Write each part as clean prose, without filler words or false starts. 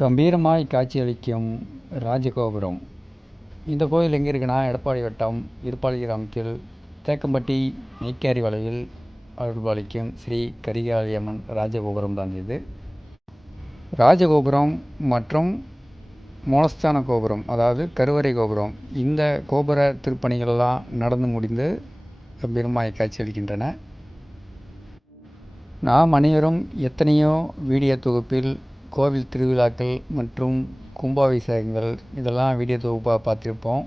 கம்பீரமாய் காட்சியளிக்கும் ராஜகோபுரம். இந்த கோயில் எங்கே இருக்குன்னா, எடப்பாடி வட்டம் இருப்பாளி கிராமத்தில் தேக்கம்பட்டி நெய்க்காரி வளைவில் அருள்பாலிக்கும் ஸ்ரீ கரிகாளியம்மன் ராஜகோபுரம் தான் இது. ராஜகோபுரம் மற்றும் மூலஸ்தான கோபுரம், அதாவது கருவறை கோபுரம், இந்த கோபுர திருப்பணிகளெல்லாம் நடந்து முடிந்து கம்பீரமாய் காட்சியளிக்கின்றன. நாம் அனைவரும் எத்தனையோ வீடியோ தொகுப்பில் கோவில் திருவிழாக்கள் மற்றும் கும்பாபிஷேகங்கள் இதெல்லாம் வீடியோ தொகுப்பாக பார்த்துருப்போம்.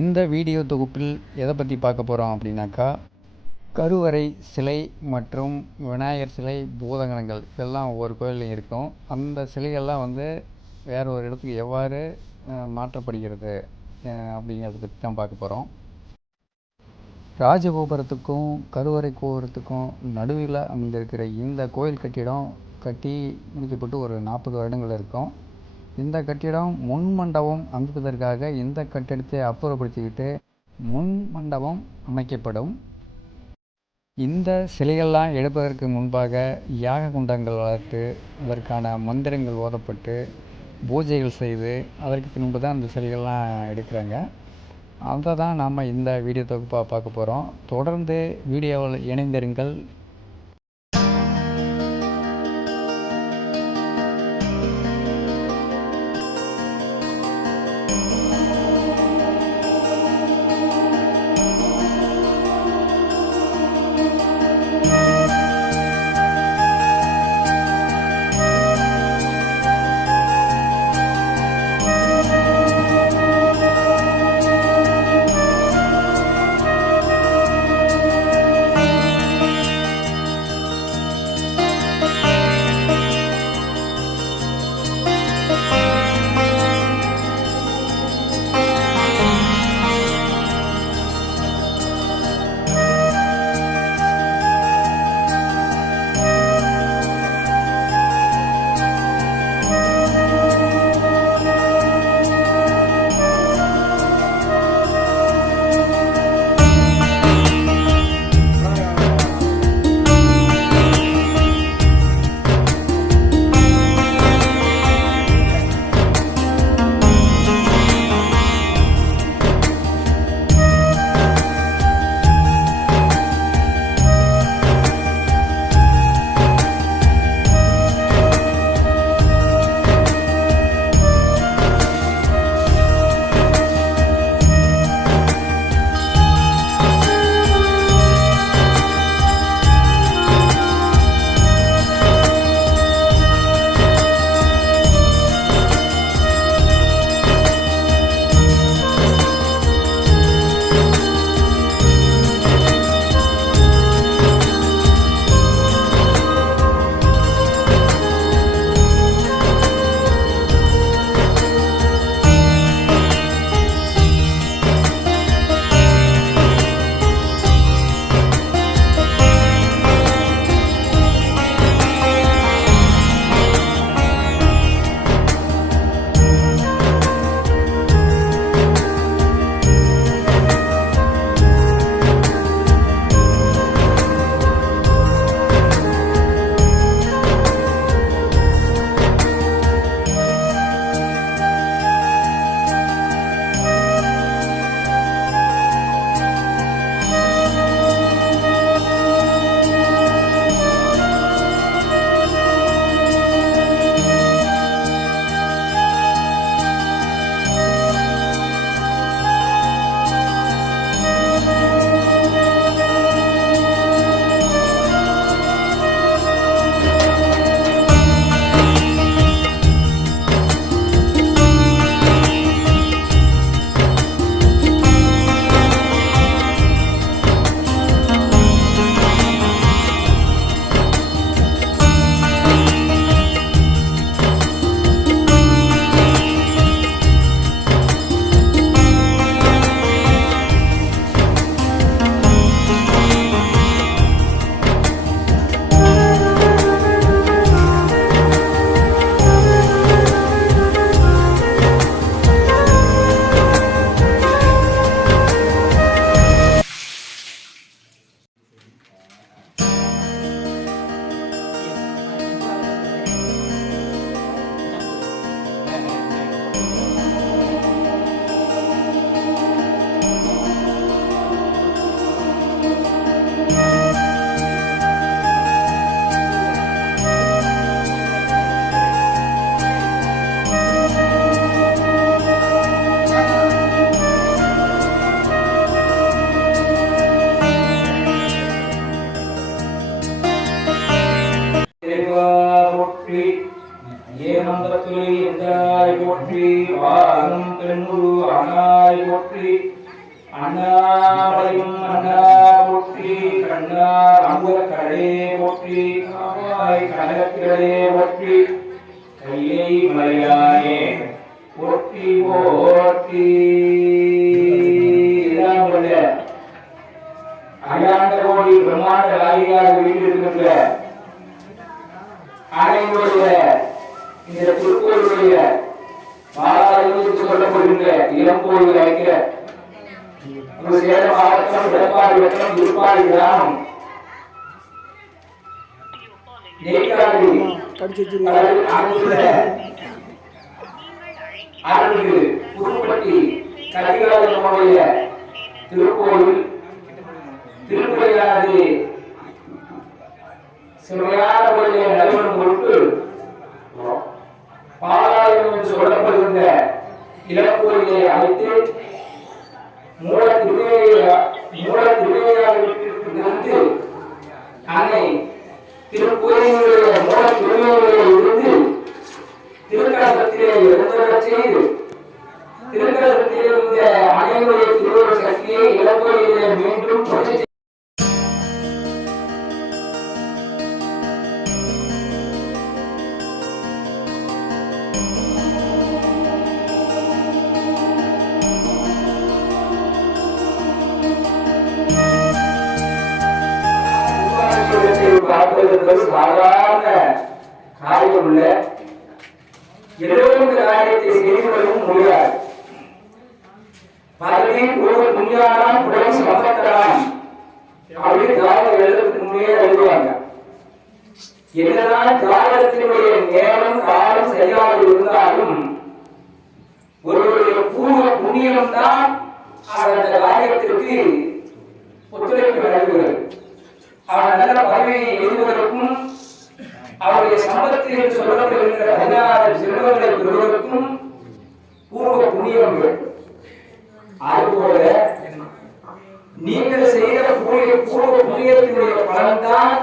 இந்த வீடியோ தொகுப்பில் எதை பற்றி பார்க்க போகிறோம் அப்படின்னாக்கா, கருவறை சிலை மற்றும் விநாயகர் சிலை, பூதகணங்கள் இதெல்லாம் ஒவ்வொரு கோயிலையும் இருக்கும். அந்த சிலைகள்லாம் வேறு ஒரு இடத்துக்கு எவ்வாறு மாற்றப்படுகிறது அப்படிங்கிறத பற்றி தான் பார்க்க போகிறோம். ராஜகோபுரத்துக்கும் கருவறை கோபுரத்துக்கும் நடுவில் அமைந்திருக்கிற இந்த கோயில் கட்டிடம் கட்டி முடிக்கப்பட்டு ஒரு 40 வருடங்கள் இருக்கும். இந்த கட்டிடம் முன் மண்டபம் அமைப்பதற்காக இந்த கட்டிடத்தை அப்புறப்படுத்திக்கிட்டு முன் மண்டபம் அமைக்கப்படும். இந்த சிலைகள்லாம் எடுப்பதற்கு முன்பாக யாக குண்டங்கள் வளர்த்து அதற்கான மந்திரங்கள் ஓதப்பட்டு பூஜைகள் செய்து அதற்கு பின்பு தான் அந்த சிலைகள்லாம் எடுக்கிறாங்க. அதை தான் நாம் இந்த வீடியோ தொகுப்பாக பார்க்க போகிறோம். தொடர்ந்து வீடியோவில் இணைந்திருங்கள். ஏனம்பத்துரை எந்தாய் போற்றி வாரும் பெண்ணுரு அண்ணாய் போற்றி அண்ணாமலையும் அண்ணா போற்றி கண்ணார் அமுதக்கடலே போற்றி காவாய் கனகத்திரளே போற்றி கையை மலையானே போற்றி போற்றி. அகிலாண்ட கோடி பிரம்மாண்ட நாயகியாக வீட்டிருக்கின்ற அனைவருடைய இந்த திருக்கோயிலுடைய பாலாறு சொல்லப்படுகின்ற இளங்கோயில் ஐக்கிய சேலம் மாவட்டம் எடப்பாடி வட்டம் இருப்பாடி கிராமம் புதுப்பட்டி கரிகாலனுடைய திருக்கோயில் திருப்பதியானது சிறையான முறையில் நடைபெறும் பொருட்டு பாலாயம் என்று சொல்லப்படுகின்ற இளங்கோயிலை அழைத்து மூல திருவையாற்றிலிருந்து அன்னை திருக்கோயிலுடைய மூல திருவையிலே இருந்து திருக்கடகத்திலே எழுந்தவரச் செய்து திருக்கடகத்திலே இருந்த அனைவருடைய திருவுருவ சக்தியை இளங்கோயிலே மீண்டும் சாதாரண காரியம் உள்ள ஏதோ இந்த காரியத்தை செய்துவிடவும் முடியாது. பதவியில் ஒருவர் முன்னியானான் உடல் சமத்தரான் அப்படின்னு ஜாதகம் எழுதுறதுக்கு முன்னே எழுதுவாங்க. என்னதான் ஜாதகத்தினுடைய நேரம் காலம் சரியாக இருந்தாலும் ஒருவருடைய பூர்வ புண்ணியம் தான் அந்த காரியத்திற்கு ஒத்துழைப்பு வழங்குகிறது. அவர் நல்ல பதவியை எழுதுவதற்கும் அவருடைய சம்பத்து என்று சொல்லப்படுகின்ற 16 செல்வங்களை பெறுவதற்கும் பூர்வ புண்ணியம். அதுபோல நீங்கள் செய்த பூர்வ புண்ணியத்தினுடைய பலன்தான்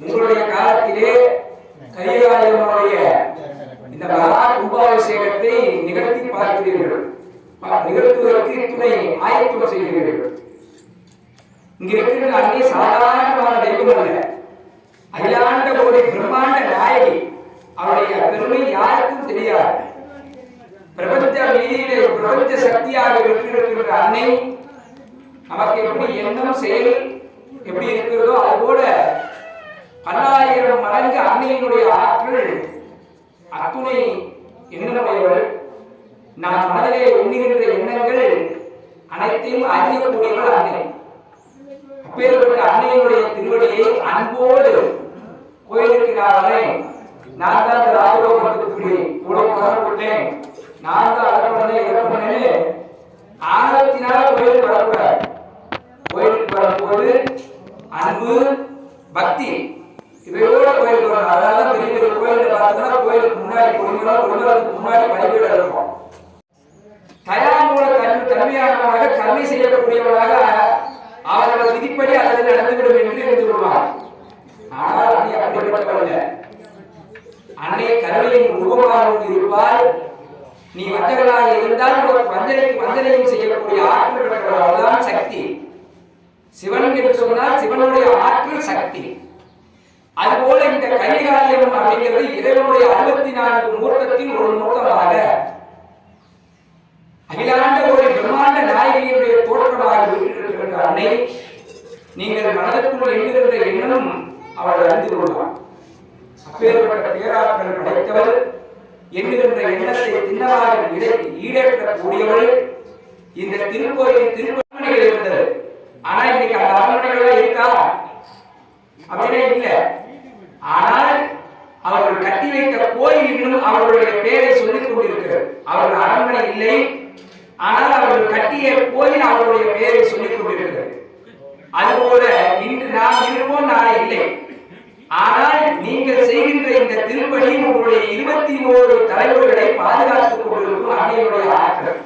உங்களுடைய காலத்திலே கையாளனுடைய இந்த மகா கும்பாபிஷேகத்தை நிகழ்த்தி பார்க்கிறீர்கள். நிகழ்த்துவதற்கு துணை ஆயத்தம் செய்கிறீர்கள். இங்க இருக்கிற அங்கே சாதாரணமான தெய்வம் அல்ல, அகிலாண்ட கோடி பிரம்மாண்ட நாயகி. அவருடைய பெருமை யாருக்கும் தெரியாது. பிரபஞ்ச வீதியிலே பிரபஞ்ச சக்தியாக வெற்றிருக்கின்ற அன்னை நமக்கு எப்படி எண்ணம் செயல் எப்படி இருக்கிறதோ அதுபோல 10,000 மடங்கு அன்னையினுடைய ஆற்றல் அத்துணை எண்ணமுடையவள். நான் மனதிலே எண்ணுகின்ற எண்ணங்கள் அனைத்தையும் அறியக்கூடியவள் அன்னை. அப்பேற்பட்ட அன்னையினுடைய திருவடியை அன்போடு கோயிலுக்கு நான் தான் ராஜகோபுரத்துக்கு கூட போட்டேன், நான் தான் அதை பண்ணேன் இதை பண்ணேன்னு ஆனத்தினால கோயிலுக்கு வரக்கூடாது. கோயிலுக்கு வரும்போது அன்பு பக்தி இவையோட கோயிலுக்கு வரணும். அதனால பெரிய பெரிய கோயில பார்த்தோம்னா கோயிலுக்கு முன்னாடி குடும்பத்துக்கு முன்னாடி பணிபீடம் இருக்கும். தயாமூல தன்மையானவராக கல்வி செய்யக்கூடியவராக அவர்கள் விதிப்படி அதில் நடந்துவிடும் என்று இருந்து கொள்வார். ஆனால் அன்னை அப்படிப்பட்டவள் அன்னை கருணையின் உருவமாக இருப்பால் நீ மற்றவர்களாக இருந்தால் வஞ்சனையும் செய்யக்கூடிய ஆற்றல் பெற்றவர்கள் தான் சக்தி. சிவன் என்று சொன்னால் சிவனுடைய ஆற்றல் சக்தி. அதுபோல இந்த கைகாரியம் அப்படிங்கிறது இறைவனுடைய 64 மூர்த்தத்தின் ஒரு மூர்த்தமாக அகிலாண்ட ஒரு பிரம்மாண்ட நாயகியுடைய தோற்றமாக இருக்கிற அன்னை நீங்கள் மனதிற்குள் எண்ணுகின்ற எண்ணமும் அவள் அறிந்து கொள்வார். அப்பேற்பட்ட பேராற்றல் படைத்தவள், எண்ணுகின்ற எண்ணத்தை திண்ணமாக ஈடேற்றக்கூடியவள். இந்த திருக்கோயில் திருப்பணிகள் இருந்தது. ஆனா இன்னைக்கு அந்த அரண்மனைகள் இருக்கா அப்படியே இல்லை. ஆனால் அவர்கள் கட்டி வைத்த கோயில் இன்னும் அவர்களுடைய பெயரை சொல்லிக் கொண்டிருக்கிறது. அவர்கள் அரண்மனை இல்லை, ஆனால் அவர்கள் கட்டிய கோயில் அவருடைய பெயரை சொல்லிக் கொண்டிருக்கிறது. அதுபோல இன்று நாம் இருப்போம், நாளை இல்லை. ஆனால் நீங்கள் செய்கின்ற இந்த திருப்பணி உங்களுடைய 21 தலைமுறைகளை பாதுகாத்துக் கொண்டிருக்கும் அன்னையுடைய ஆற்றல்.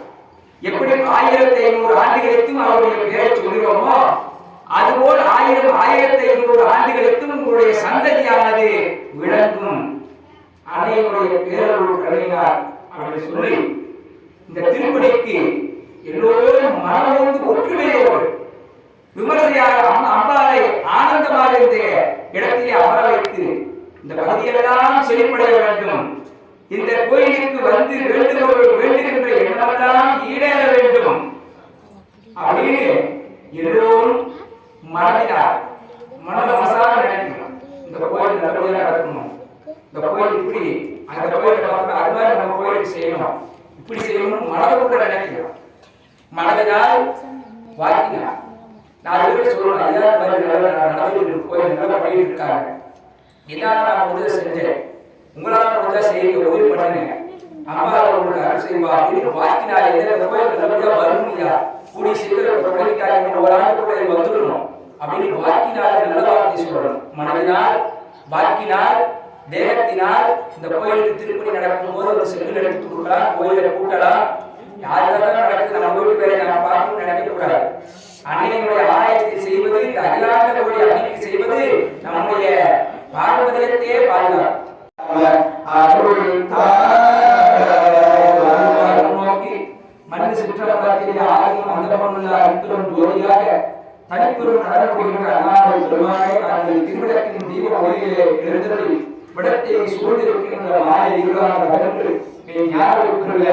எப்படி 1500 ஆண்டுகளுக்கும் அவருடைய பெயரை சொல்கிறோமோ அதுபோல் 1000 1500 ஆண்டுகளுக்கும் உங்களுடைய சந்ததியானது விளங்கும். அன்னையினுடைய பேரருள் கருணையினார் அப்படின்னு சொல்லி இந்த திருப்பணிக்கு எல்லோரும் மனமொன்று ஒற்றுமையோடு விமர்சையாக அம்பாவை ஆனந்தமாக இந்த இடத்திலே அமர வைத்து இந்த பகுதியெல்லாம் செழிப்படைய வேண்டும், இந்த கோயிலுக்கு வந்து வேண்டுகின்ற எண்ணமெல்லாம் ஈடேற வேண்டும் அப்படின்னு எல்லோரும் மனதினார் மனசார நினைக்கணும். இந்த கோயில் நல்லபடியாக நடக்கணும், இந்த கோயில் இப்படி அந்த கோயிலை பார்த்தா அது மாதிரி நம்ம கோயிலுக்கு செய்யணும், இப்படி செய்யணும் மனதுக்குள்ள நினைக்கணும். மனதினால் வாக்கினார் நாலு பேர் சொல்லணும், ஐயா நடந்துட்டு கோயில் நல்லா பண்ணிட்டு இருக்காங்க, என்னால நான் உதவி செஞ்சேன், உங்களால முடிஞ்சா செய்ய உதவி பண்ணுங்க, அம்மாவை உங்களுக்கு அருள் செய்வா அப்படின்னு வாக்கினாலே இந்த கோயில் நல்லபடியா வரும்யா, கூடி சீக்கிரம் தொடங்கிட்டாங்க ஒரு ஆண்டுக்குள்ள வந்துடணும் அப்படின்னு வாக்கினாலே நல்ல வார்த்தை சொல்லணும். மனதினால் வாக்கினால் தேகத்தினால் இந்த கோயிலுக்கு திருப்பணி நடக்கும் போது ஒரு செல்லில் எடுத்து கொடுக்கலாம், கோயிலை கூட்டலாம், யாருதான் நடக்குது நம்ம வீட்டு வேலை நம்ம பார்க்கணும்னு நினைக்க கூடாது. அன்னையினுடைய ஆலயத்தை செய்வது, இந்த அகிலாண்டனுடைய அன்னைக்கு செய்வது நம்முடைய பாரம்பரியத்தையே பாதுகாப்பு. நோக்கி மண்ணு சிற்றம்பலத்திலே ஆலயம் அந்தபமுள்ள அற்புதம் ஜோதியாக தனிப்பெரும் நடனப்படுகின்ற அண்ணாமலை பெருமானை தனது திருவிளக்கின் தீப ஒளியிலே எழுந்தருளி விடத்தை சூழ்ந்திருக்கின்ற மாய இருளாக அகன்று ஞான பெறுக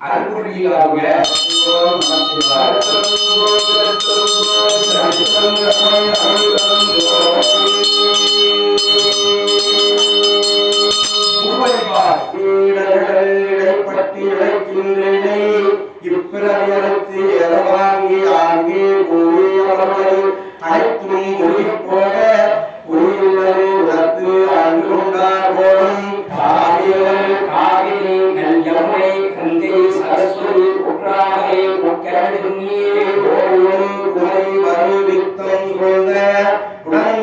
அருள்புரியாக. இடைப்பட்டு இழைக்கின்றனை இப்பிரயத்து எதவாங்கி ஆங்கே கூறி அவர்கள் அனைத்தும் ஒளி போக ஒளியுள்ளது உணர்த்து அன்றுண்டார் போலும் காவிரி காவிரி யமுனை கங்கை சரஸ்வதி குற்றாமரை உட்கரடு நீர் ஓடும் குறை வருவித்தம் சூழ்ந்த உடன்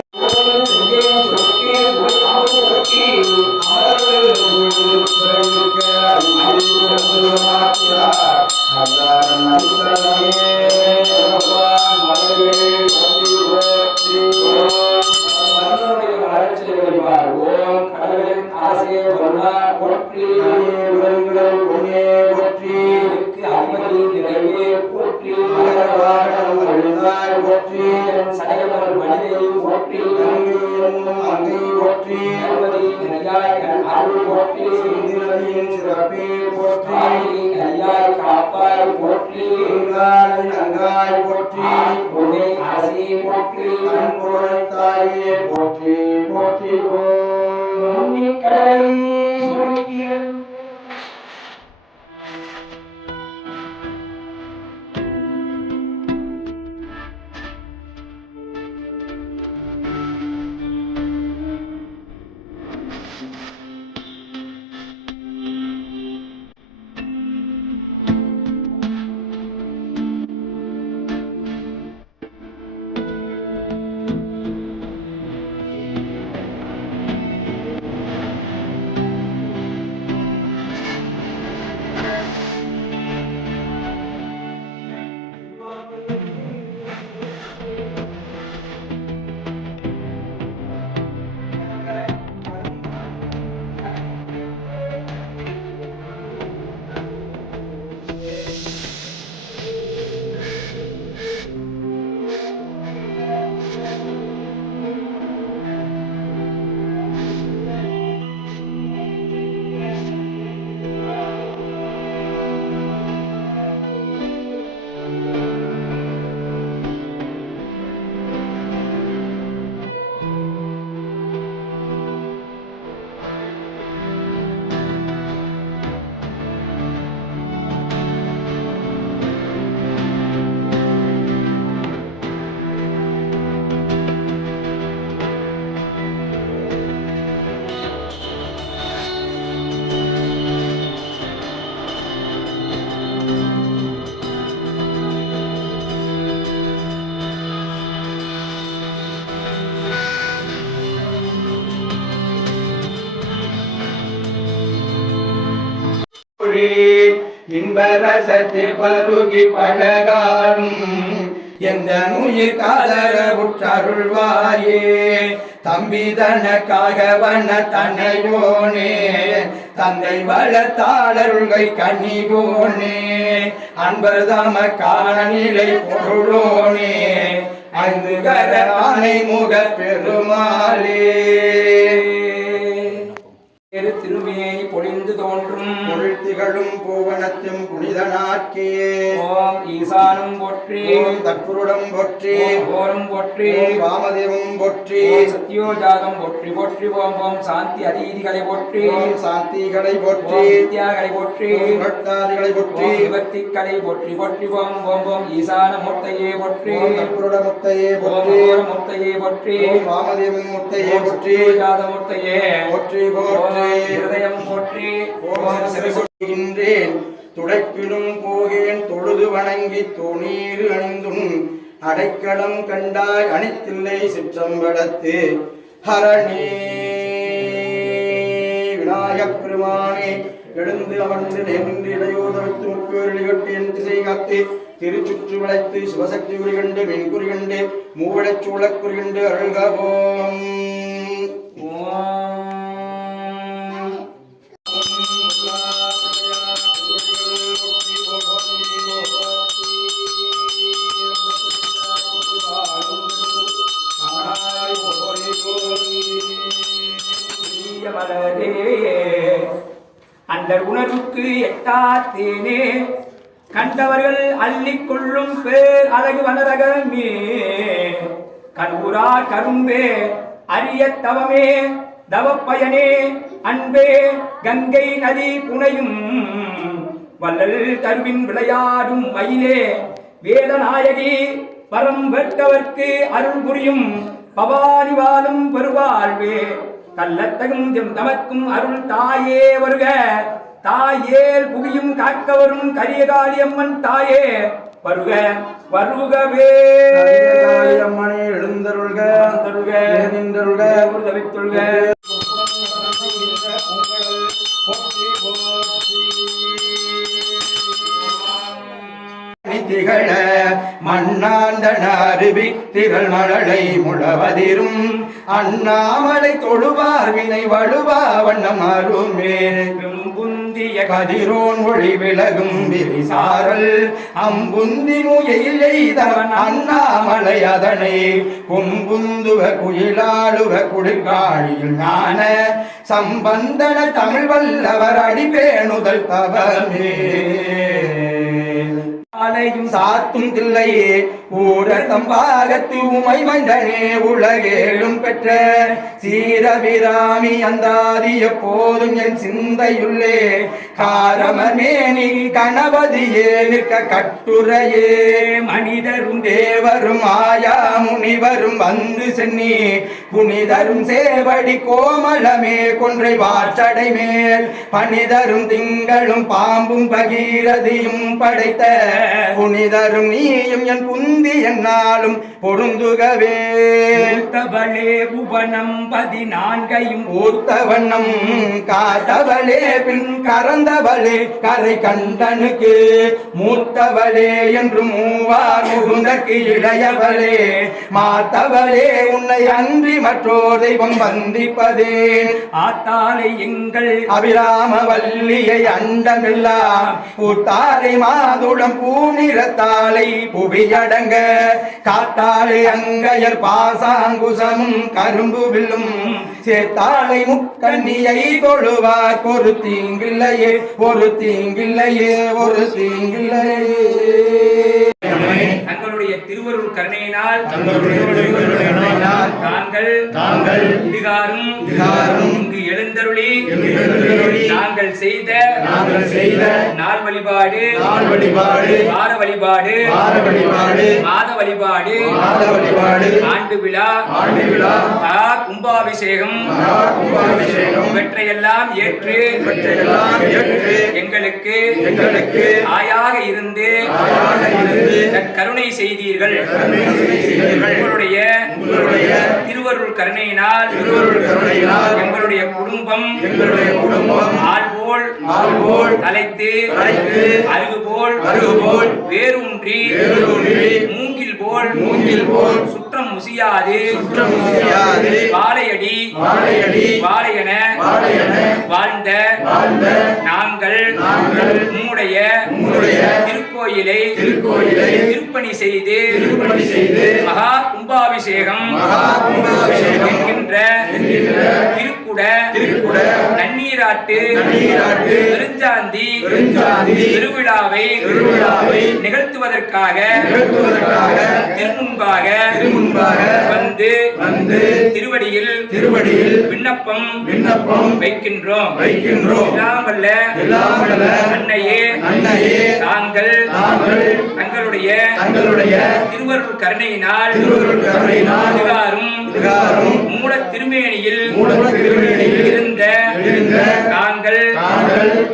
இன்பரசத்தை பருகி பழகாரும் எந்த உயிர் காதர உற்றருள்வாயே தம்பிதனக்காக வன தன்னையோனே தந்தை வளர்த்தாளருள்கை கண்ணிகோனே அன்பர்தாம காணநிலை பொருளோனே ஐந்து கர ஆனை முக பெருமாளே திருமேனி பொழிந்து தோன்றும் பொருள் திகழும் பூவனத்தும் புனிதனாக்கே ஓம் ஈசானம் போற்றி ஓம் தற்புருடம் போற்றி ஓரம் போற்றி ஓம் வாமதேவம் போற்றி சத்யோஜாதம் போற்றி போற்றி ஓம் ஓம் சாந்தி அதீதிகளை போற்றி ஓம் சாந்திகளை போற்றி வித்யாகளை போற்றி ஓம் பக்தாதிகளை போற்றி விபத்திகளை போற்றி போற்றி ஓம் ஓம் ஓம் ஈசான மூர்த்தையே போற்றி ஓம் தற்புருட முத்தையே ஓம் போற்றி ஓரம் மூர்த்தையே போற்றி ஓம் வாமதேவன் முத்தையே ஓம் போற்றி சத்யோஜாத மூர்த்தையே போற்றி போற்றி ஹிருதயம் போற்றி ஓம் சிவகின்றேன் துடைக்கிலும் போகேன் தொழுது வணங்கி தூணீர் அணிந்தும் அடைக்கலம் கண்டாய் அணித்தில்லை சிற்றம்பலத்து ஹரணே விநாயகப் பெருமானே எழுந்து அமர்ந்து நேர்ந்து இடையோதவித்து முப்பேரொளி கட்டி என் திசை காத்து திருச்சுற்று வளைத்து சிவசக்தி குறிகண்டு வெண்குறிகண்டு மூவடைச் சூழக் குறிகண்டு அருள்கவோம் அண்டர் உணர்வுக்கு எட்டாத்தேனே கண்டவர்கள் அள்ளிக்கொள்ளும் பேர் அழகு வனரகமே கருவுரா கரும்பே அரிய தவமே தவப்பயனே அன்பே கங்கை நதி புனையும் வள்ளல் தருவின் விளையாடும் மயிலே வேதநாயகி பரம் வெட்டவர்க்கு அருள் புரியும் பவானி வாழும் பெருவாழ்வே கள்ளத்தகும் தமக்கும் அருள் தாயே வருக தாயேல் புவியும் காக்க வரும் கரியகாளியம்மன் தாயே வருக வருகவே அம்மனே எழுந்தருள்க தருக நின்றருள்க தவித்துள்க திகழ மண்ணாந்தன அருவி திரள் மழலை முழவதிரும் அண்ணாமலை தொழுவார் வினை வழுவா வண்ணம் அருமே புந்திய கதிரோன் ஒளி விலகும் விரிசாரல் அம்புந்தி முயையில் எய்தவன் அண்ணாமலை அதனை கொம்புந்துவ குயிலாளுவ குளிர்காழியில் ஞான சம்பந்தன தமிழ் வல்லவர் அடிபேணுதல் தவமே ஆலையும் சாத்தும் தில்லையே ஊரத்தம் பாகத்து உமை மைந்தனே உலகேழும் பெற்ற சீரபிராமி அந்தாதி எப்போதும் என் சிந்தையுள்ளே காரமேனி கணபதியே நிற்க கட்டுரையே மனிதரும் தேவரும் ஆயா முனிவரும் வந்து சென்னி புனிதரும் சேவடி கோமளமே கொன்றை வாற்றடை மேல் பனிதரும் திங்களும் பாம்பும் பகீரதியும் படைத்த புனிதரும் நீயும் என் புந்தி என்னாலும் பொருந்துகவே ஊத்தவளே புவனம் 14 ஊத்தவண்ணம் காத்தவளே பின் கறந்தவளே கரை கண்டனுக்கு மூத்தவளே என்று மூவார் முகுந்தக்கு இளையவளே மாத்தவளே உன்னை அன்றி மற்றோர் தெய்வம் வந்திப்பதே ஆத்தாலை எங்கள் அபிராம வல்லியை அண்டமெல்லாம் பூத்தாரை மாதுளம் பூநிறத்தாலை புவியடங்க காத்தாலை அங்கையர் பாசாங்குசமும் கரும்பு வில்லும் சேத்தாலை முக்கண்ணியை தொழுவார் ஒரு தீங்கில்லையே ஒரு தீங்கில்லையே ஒரு தீங்கில்லையே தங்களுடைய திருவருள் கருணையினால் தாங்கள் இடுகாரும் இங்கு எழுந்தருளி நாங்கள் செய்த நாள் வழிபாடு வார வழிபாடு மாத வழிபாடு ஆண்டு விழா கும்பாபிஷேகம் இவற்றையெல்லாம் ஏற்று எங்களுக்கு ஆயாக இருந்து கருணை செய்தீர்கள். உங்களுடைய திருவருள் கருணையினால் எங்களுடைய குடும்பம் ஆள்போல் தலைத்து அருகுபோல் வேரூன்றி மூங்கில் போல் சுற்றம் முசியாது வாழையடி வாழையன வாழ்ந்த நாங்கள் உம்முடைய திருக்கோயிலை திருப்பணி செய்து மகா கும்பாபிஷேகம் என்கின்ற திருக்குட நன்னீராட்டு பெருஞ்சாந்தி திருவிழாவை நிகழ்த்துவதற்காக திருமுன்பாக வந்து திருவடியில் விண்ணப்பம் வைக்கின்றோம். எல்லாம் வல்ல அன்னையே தாங்கள் தங்களுடைய திருவருள் கருணையினால் மூல திருமேனியில் இருந்த நாங்கள்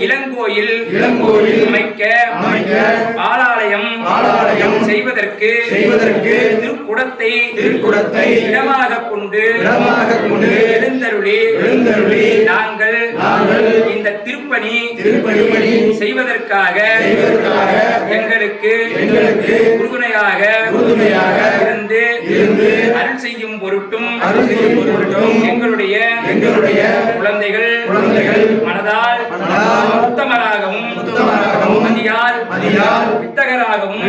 இளங்கோயில் அமைக்க ஆலயம் செய்வதற்கு திருக்குடத்தை இடமாக கொண்டு எழுந்தருளி நாங்கள் இந்த திருப்பணி செய்வதற்காக எங்களுக்கு உறுதுணையாக இருந்து அருள் செய்யும் பொருட்டும் எங்களுடைய குழந்தைகள் மனதால் உத்தமராகவும் மதியால் வித்தகராகவும்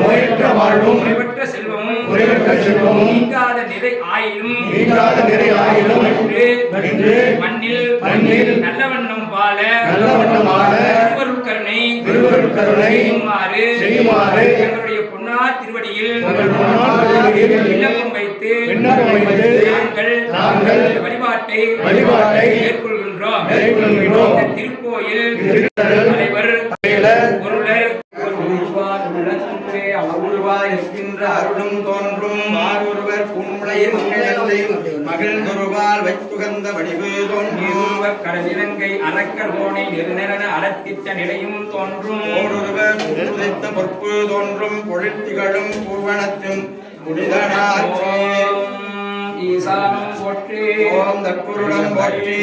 நோயற்ற வாழ்வும் நிறைவற்ற செல்வமும் நீங்காத நிறை ஆயிலும் மண்ணில் நல்லவண்ணம் வாழ திருவருட்கருணை செய்யுமாறு எங்களுடைய பொன்னார் திருவடியில் விண்ணப்பம் வைத்து நாங்கள் வழிபாட்டை மேற்கொள்கின்றோம். திருக்கோயில் தலைவர் பொருளர் இருக்கின்ற அருளும் தோன்றும் மாறொருவர் புன்முளையின் மகிழ்ந்தொருவால் வைத்துகந்த வடிவு தோன்றும் கடலிலங்கை அரக்கர் கோணை நெருநென அடத்திட்ட நிலையும் தோன்றும் ஓரொருவர் புதைத்த பொறுப்பு தோன்றும் பொழித்திகளும் பூவனத்தும் முடிதனாற்றே ஈசானம் போற்றி ஓம் தற்புருடம் போற்றி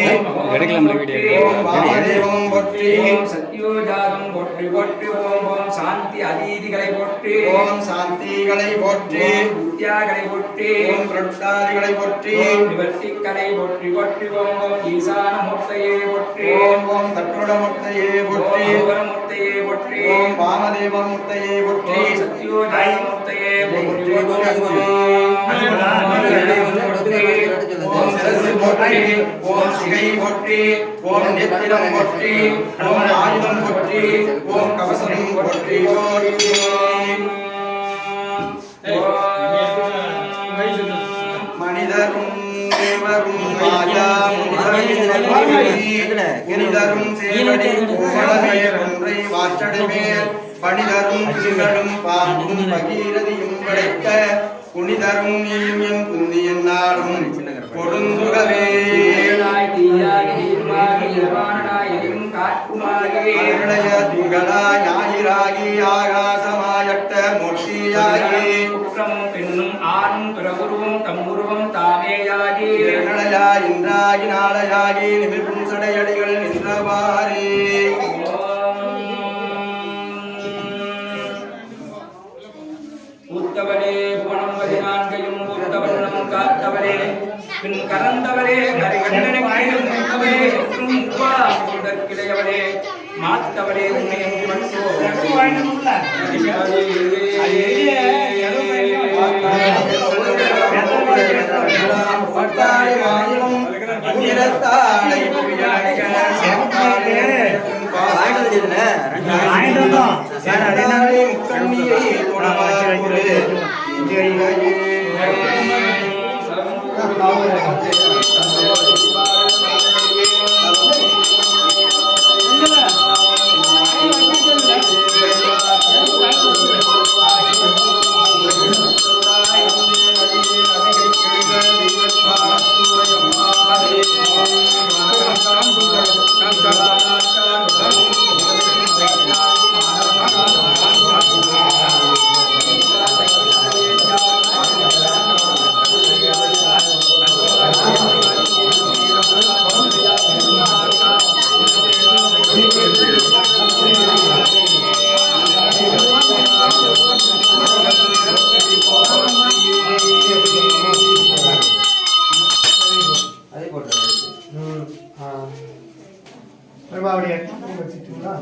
ஓம் வாமதேவம் போற்றி ஓம் சத்யோஜாதம் போற்றி போற்றி ஓம் ஓம் சாந்தி அதீதிகளை போற்றி ஓம் சாந்திகளை போற்றி வித்யாகளை போற்றி ஓம் பிரட்டாதிகளை போற்றி ஓம் நிவர்த்திகளை போற்றி போற்றி ஓம் ஓம் ஈசான மூர்த்தையே போற்றி ஓம் ஓம் தற்புருடமூர்த்தையே போற்றி மூர்த்தையே போற்றி ஓம் வாமதேவ மூர்த்தையே போற்றி சத்யோஜாத மூர்த்தையே போற்றி ஓம் சிரசு போற்றி ஓம் சிகை போற்றி ஓம் நெத்திரம் போற்றி ஓம் ஆயுதம் போற்றி ஓம் கவசம் போற்றி மனிதரும் தேவரும் மாயா முனிதரும் சேவடி கோவலமே ஒன்றை வாற்றடைமேல் பணிதரும் திங்களும் பாம்பும் பகீரதியும் படைத்த புனிதரும் நீயும் என் புந்தி என்னாலும் பொருந்துகவே அருளைய திங்களாய் ஞாயிறாகி ஆகாசமாயட்ட மொழியாகி குற்றமும் பெண்ணும் ஆணும் பிறகுருவும் தம்முருவம் தானேயாகி நிழலாய் இன்றாகி நாளையாகி நிமிர்க்கும் சடையடிகள் நின்றவாறே ஊத்தவரே புவனம் 14யும் ஊத்தவண்ணம் காத்தவரே பின் கறந்தவரே நரிகண்டனே கிளையவரே மாத்தவரே உன்னை பிரபாவுடைய வச்சுட்டீங்களா?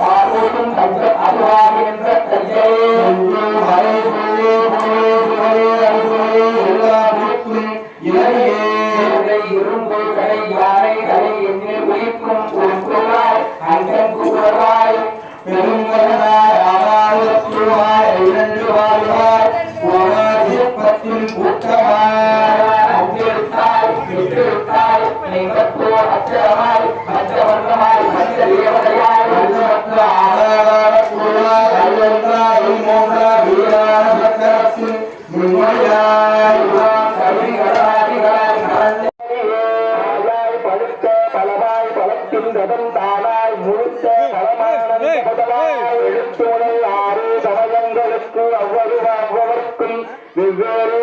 பார்வோடும் தஞ்சம் அறிவாகின்ற கையே இரும்பு கடை யானை கலை எண்ணில் உயிர்க்கும் உருவாய் அங்கம் கூறுவாய் பெருங்கனாய் ஆவாய் இரண்டு வாழ்வாய் ஓராதிபத்தில் கூட்டமாய் அஞ்சிருத்தாய் விட்டிருத்தாய் நீங்கத்தோர் அச்சமாய் அச்சவன்றமாய் மற்ற தேவதையாய் மற்ற ஆதாரக்கூடாய் அல்லன்றாய் மோன்ற வீரான சக்கரத்தின் முன்மொழியாய் கவிகளாதிகளாய் நடந்த பழுத்த பலவாய் பலத்தின் ரதம் தானாய் முழுத்த பலமானந்தலாய் எழுத்துணல் ஆறு சமயங்களுக்கு அவ்வளவுக்கும் வெவ்வேறு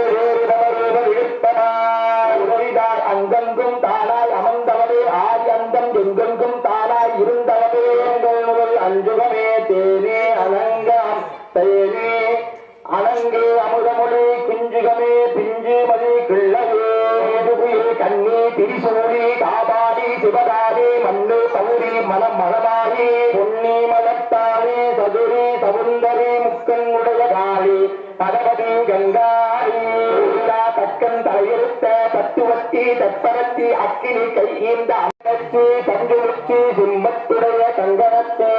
வேறு இருப்பனாய் உதவிதார் அங்கங்கும் தானாய் அமர்ந்தவனே ஆதி அந்தம் எங்கெங்கும் தானாய் இருந்தவனே எங்கள் முதல் அஞ்சுகமே தேனே அலங்கம் தேனே அலங்கே அமுதமொழி குஞ்சுகமே பிஞ்சு மதி கிள்ளவே கண்ணி திரிசூரி காபாடி சிவகாரி மண்ணு பௌரி மலம் மலமாகி பொன்னி மலத்தாரி சதுரி சவுந்தரி முக்கன் உடைய காளி பகவதி கங்காரி தக்கன் தலையிருத்த தத்துவத்தி தற்பரத்தி அக்கினி கையீந்த அங்கத்தி பஞ்சுருத்தி சிம்மத்துடைய கங்கணத்தி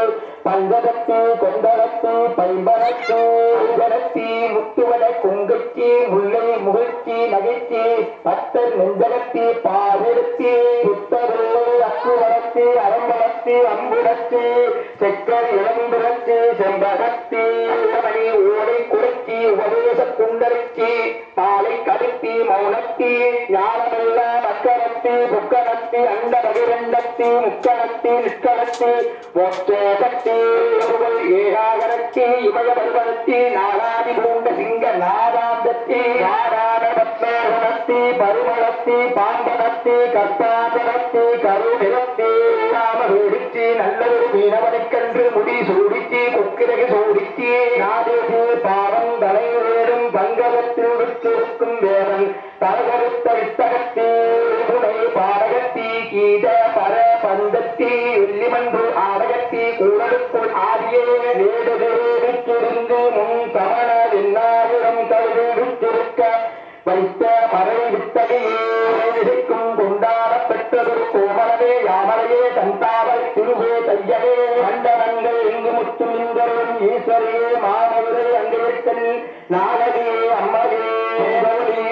பஞ்சகத்தி கொண்டகத்தி பைம்பனத்தி அங்கனத்தி முத்துவட கொங்கைச்சி முல்லை முகழ்ச்சி நகைச்சி பத்தர் நெஞ்சகத்தி பாதிருத்தி புத்தருள்ளை அக்குவரத்தி அரம்பலத்தி அம்புடத்தி செக்கர் இளம்புரத்தி செம்பகத்தி மணி ஓடை குறைச்சி உபதேச குண்டரிச்சி பாலை கடுத்தி மௌனத்தி ஞானமெல்லாம் அக்கரத்தி புக்கணத்தி அண்ட பகிரண்டத்தி முக்கணத்தி நிஷ்கணத்தி மோட்சேகத்தி ஏகாகரத்தி இமய பருவத்தி நாடாதி பூண்ட சிங்க நாதாந்தத்தி நாராயணத்தி பருமளத்தி பாம்பனத்தி கர்த்தாபனத்தி கருநிறத்தி ராமவேடிச்சி நல்லொரு மீனவனுக்கன்று முடி சூடிச்சி கொக்கிரகு சூடிச்சி நாதேசி பாவம் தலைவேடும் பங்கவத்தில் விற்றிருக்கும் வேதன் தரகருத்த வித்தகத்தி துணை பாடகத்தி கீத பர பந்தத்தி வெள்ளிமன்று ஆடகத்தி கூடலுக்குள் ஆடியே வேடுதிருந்து முன் தமண என்னாயிரம் கழுது விற்றிருக்க வைத்த மறை வித்தகையேக்கும் கொண்டாட பெற்றதொரு கோமலவே யாமலையே தந்தாவல் திருவே தையவே மண்டலங்கள் எங்கு முற்றும் இந்தரும் ஈஸ்வரியே மாமதுரை அங்கிருத்தல் நாடகே அம்மகே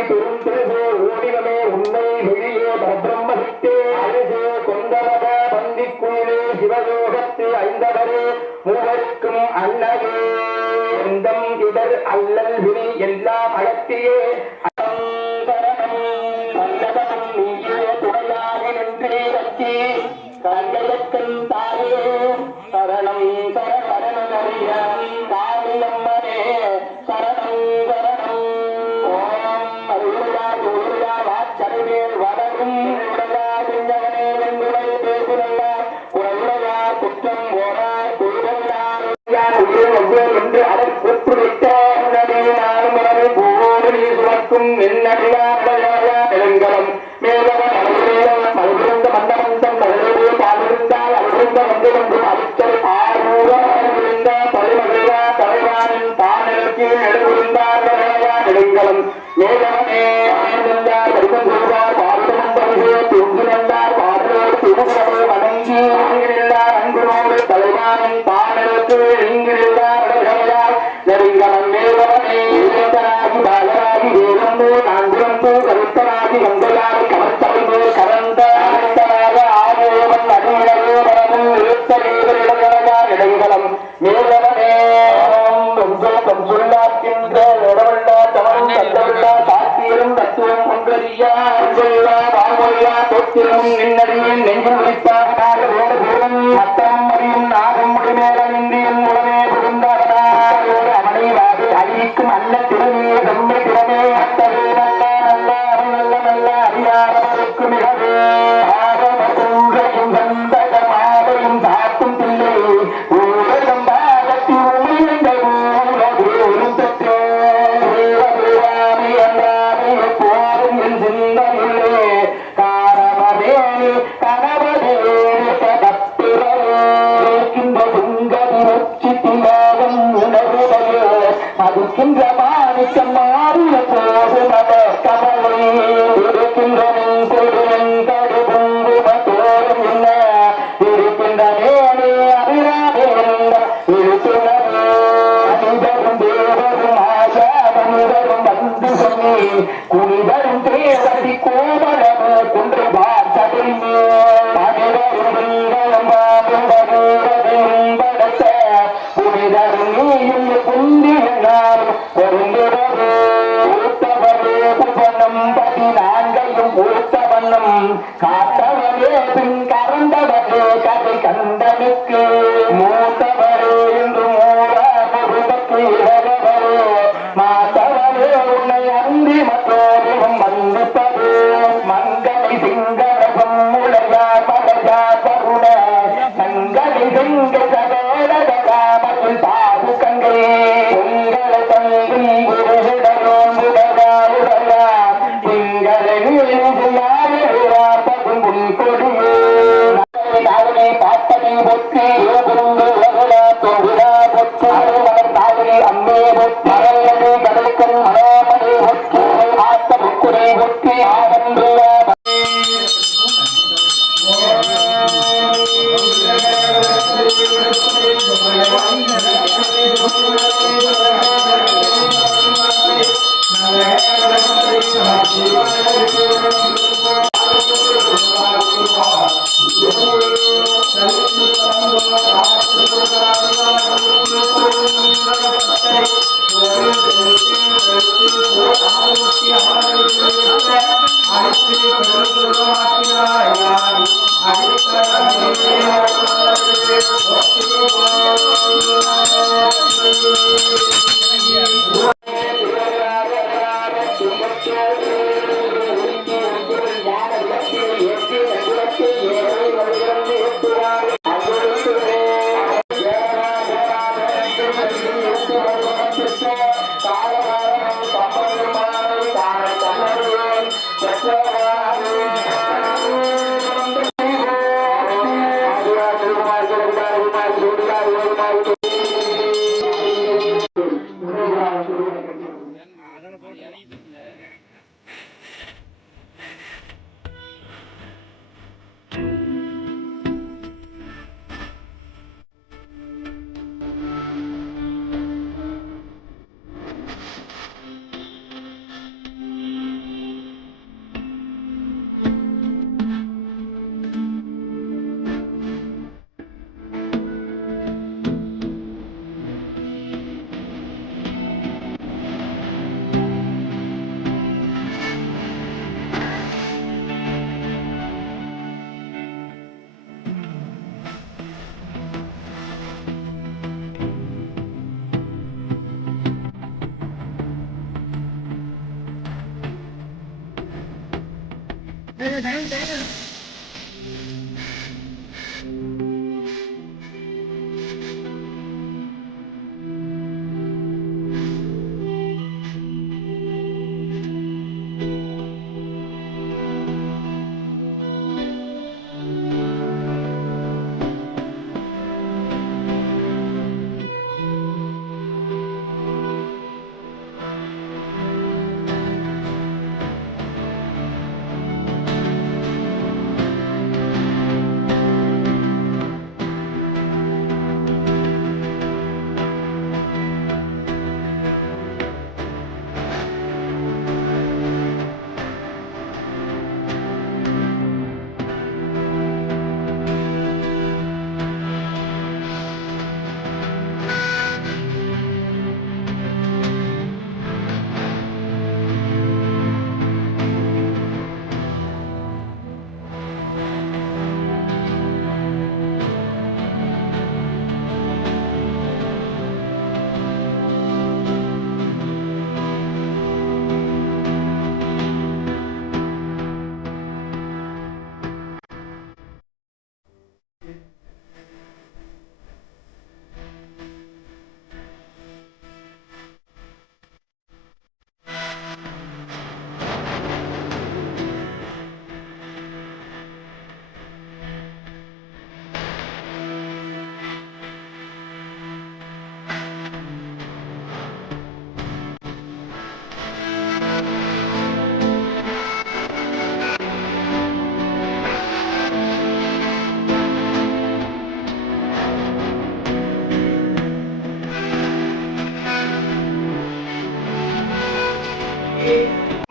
பெரும் திருவே ஓடினமே உண்மை வெளியே பிரம்மவித்தே அழுதே கொண்டவத பந்திக்குயிலே சிவயோகத்து ஐந்தவரே மூவருக்கும் அன்னகே எந்தம் இடர் அல்லல் விரி எல்லாம் அழத்தியே கங்கயத்தின் தாயே சரணம் சரணமறிய காளியம்மனே சரணம் சரணம் ஓம் அருளா துருளா வாச்சரிவேல் வடரும் உடையாதிஞ்சவனே வெங்குடை பேசுரையா குரலுடையா குற்றம் ஓரா குருவல்லா உயிர் ஒவ்வொரு என்று அவர் கூப்பிடுவிட்ட நானும் உணவு பூவோடு சுமக்கும் என்னடியாடையாய தெலுங்கலம் மேலவன் மறுபுறந்த மண்டபந்தம் மதுரையே பாலிருந்தால் அவருந்த வந்து வந்து அடிச்சல் ஆரூரிருந்த பரிமகிழா தலைவானின் பானிற்கு நெடுவிருந்தார்களையா நெடுங்கலம் மேலவனே ஆனந்தார் வடிவம் கொள்வார் பாரதம் பரிசே தூங்கி வந்தார் பாடலோடு திருமுகமே வணங்கி இங்கிருந்தார் அன்புனோடு தலைவானின் பானிற்கு இங்கிருந்தார் அடைகளையார் நெடுங்கலம் மேலவனே இளைஞராகி பாலராகி வேலம்பு நான்குரம்பு கருத்தனாகி வந்தையாரி கமர்த்தலைமே கரந்த ஆதேவன் அடியிலவே வரவும் இழுத்தவீரர்களார் இடைகளம் மேலவனே கொஞ்சம் சொல்லாக்கின்ற இடவல்லா தவறும் கண்டவில்லா சாத்தியரும் தத்துவம் ஒன்றறியா அன்புள்ளா வாழ்வொல்லா தோத்திரம் நின்னடியின் நெஞ்சு முடிப்பாக வேட பூரம் மத்தம் அறியும் நாகம் முடிமேல இந்தியன் உடனே புகுந்தார் காத்தவரே பின் கறந்தவரே கதை கண்டனுக்கு மூத்தவரே என்று மூரா பொருளுக்கு இறவரே மாத்தவரே உன்னை அந்தி மற்றோரும் வந்திப்பது மங்கை சிங்களம் முளையார் மலையார் பருண சங்கை சிங்க சகோதரகாமல் சாது கங்கை உங்களை தங்கி குருடரோ முடரா உடரா திங்களை பசும்புல் கொடியே தாவணி பாப்படி பொத்தி குறுங்கு வகுடா தொகுடா பொத்து தாவணி அம்மே பொத்தி கடலுக்கன் மனோமணி பொத்தி ஆத்த முக்குரை பொத்தி ஆவன்றுள்ள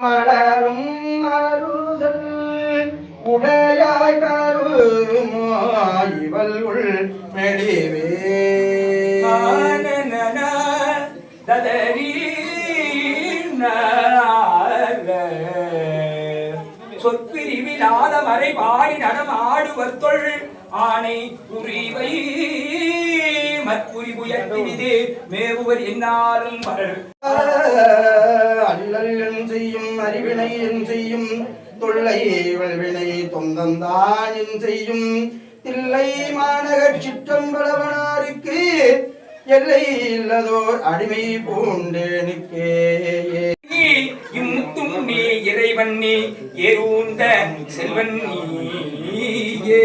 மலரும் மருதல் உடையாய் கருமாய் இவள் உள் மெடிவே சொற்பிரிவிலாத மறை பாடி நடம் ஆடுவர் தொல் ஆணை புரிவை மற்புரி புயத்தினிது மேவுவர் என்னாலும் அல்லல் என் செய்யும் அறிவினை என் செய்யும் தொல்லை வல்வினை தொந்தந்தான் என் செய்யும் தில்லை மாநகர் சிற்றம்பலவனாருக்கு எல்லை இல்லதோர் அடிமை பூண்டேனுக்கே இம்முத்தும் நீ இறைவன் நீ ஏறுந்த செல்வன் நீயே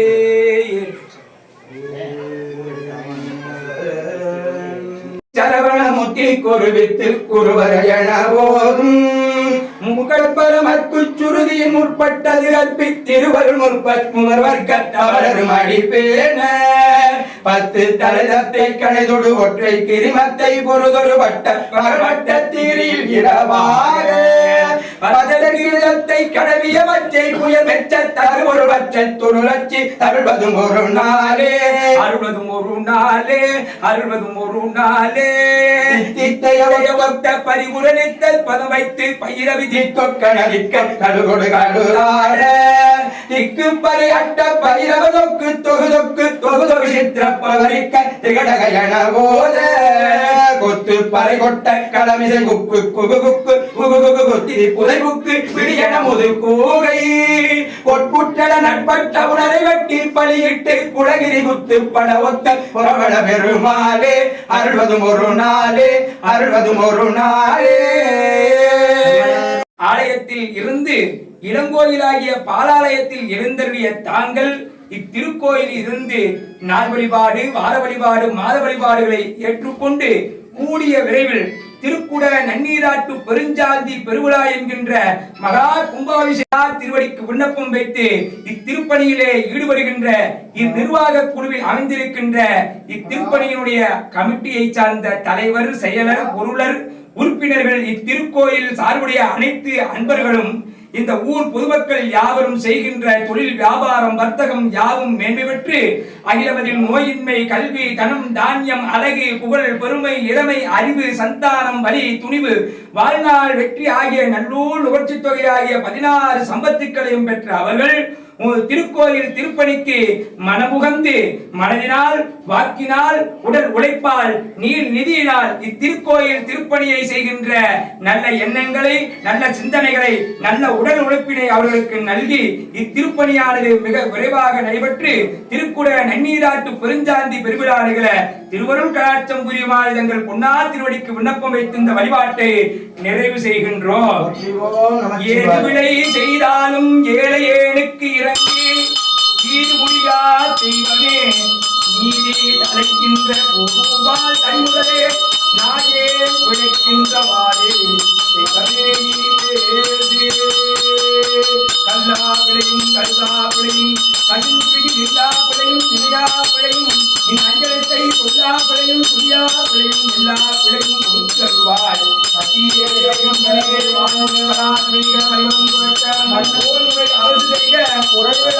சரவணமுத்தி குருவித்து குருவரையன போதும் முகற்பரமற்கு சுருதி முற்பட்டது கற்பித்திருவருள் முற்பத்முவர் வர்க்கத்தவரர் மடிப்பேன 10 தலைதத்தை கணைதொடு ஒற்றை கிரிமத்தை பொறுதொரு வட்ட பரவட்ட தீரில் இரவாக பதத்தை கடவிய வச்சை புயல் வெச்ச தருவொரு வச்சை தொழுலச்சி அருள்வதும் ஒரு நாளே அருள்வதும் ஒரு நாளே அருள்வதும் ஒரு நாளே தித்தையவட்ட பரிபுரணித்தல் பதம் வைத்து பயிரவிதி தொக்கணவிக்க கடுகொடு கடுதாட திக்கு பரி அட்ட பைரவ தொக்கு தொகுதொக்கு தொகுதொகு சித்திரப்பவரிக்க திகடகயன போத கொத்து பறை கொட்ட கடமிசை குக்கு குகு குக்கு குகு குகு கொத்தி புதை புக்கு பிடியன முது கூகை கொட்புட்டட நட்பட்ட உணரை வெட்டி பலியிட்டு குளகிரி குத்து பட ஒத்த புறவட பெருமாளே அருள்வதும் ஒரு நாளே அருள்வதும் ஒரு நாளே. ஆலயத்தில் இருந்து இளங்கோயிலாகிய பாலாலயத்தில் எழுந்தருளிய தாங்கள் இத்திருக்கோயிலில் இருந்து நாள் வழிபாடு வார வழிபாடு மாத வழிபாடுகளை ஏற்றுக்கொண்டு கூடிய விரைவில் திருக்குட நன்னீராட்டு பெருஞ்சாந்தி பெருவிழா என்கின்ற மகா கும்பாபிஷேக திருவடிக்கு விண்ணப்பம் வைத்து இத்திருப்பணியிலே ஈடுபடுகின்ற இந்நிர்வாக குழுவில் அமைந்திருக்கின்ற இத்திருப்பணியினுடைய கமிட்டியை சார்ந்த தலைவர் செயலர் பொருளர் உறுப்பினர்கள் இத்திருக்கோயில் சார்புடைய அனைத்து அன்பர்களும் இந்த ஊர் பொதுமக்கள் யாவரும் செய்கின்ற தொழில் வியாபாரம் வர்த்தகம் யாவும் மேன்மை பெற்று அகிலமதில் நோயின்மை கல்வி தனம் தானியம் அழகு புகழ் பெருமை இளமை அறிவு சந்தானம் வலி துணிவு வாழ்நாள் வெற்றி ஆகிய நல்லூர் நுகர்ச்சி தொகை ஆகிய 16 சம்பத்துக்களையும் பெற்ற அவர்கள் திருக்கோயில் திருப்பணிக்கு மனமுகந்து மனதினால் வாக்கினால் உடல் உழைப்பால் நீர் நிதியினால் இத்திருக்கோயில் திருப்பணியை செய்கின்ற நல்ல எண்ணங்களை நல்ல சிந்தனைகளை நல்ல உடல் உழைப்பினை அவர்களுக்கு நல்கி இத்திருப்பணியானது மிக விரைவாக நடைபெற்று திருக்குட நன்னீராட்டு பெருஞ்சாந்தி பெருவிழா நிகழ திருவருள் கடாட்சம் புரியுமாறு தங்கள் பொன்னார் திருவடிக்கு விண்ணப்பம் வைத்து இந்த வழிபாட்டை நிறைவு செய்கின்றோம். ஏது விலை செய்தாலும் ஏழையேனுக்கு இறங்கி ஈடு முடியா தெய்வமே நீதி தலைக்கின்ற பூவால் தனிமுதலே நாயே விளைக்கின்றவாறே தெய்வமே நீ பேசு கல்லா பிழையும் கருதா பிழையும் கடும் குழி நில்லா பிழையும் நிலையா பிழையும் நின் அஞ்சலத்தை சொல்லா பிழையும் புரியா பிழையும் எல்லா பிழையும் கொடுத்தருவாய் சத்தியேயம் பணியே வானோடு வராத்மீக பரிவம் துவக்க மன்னோர் முறை அரசு செய்க குறைவிட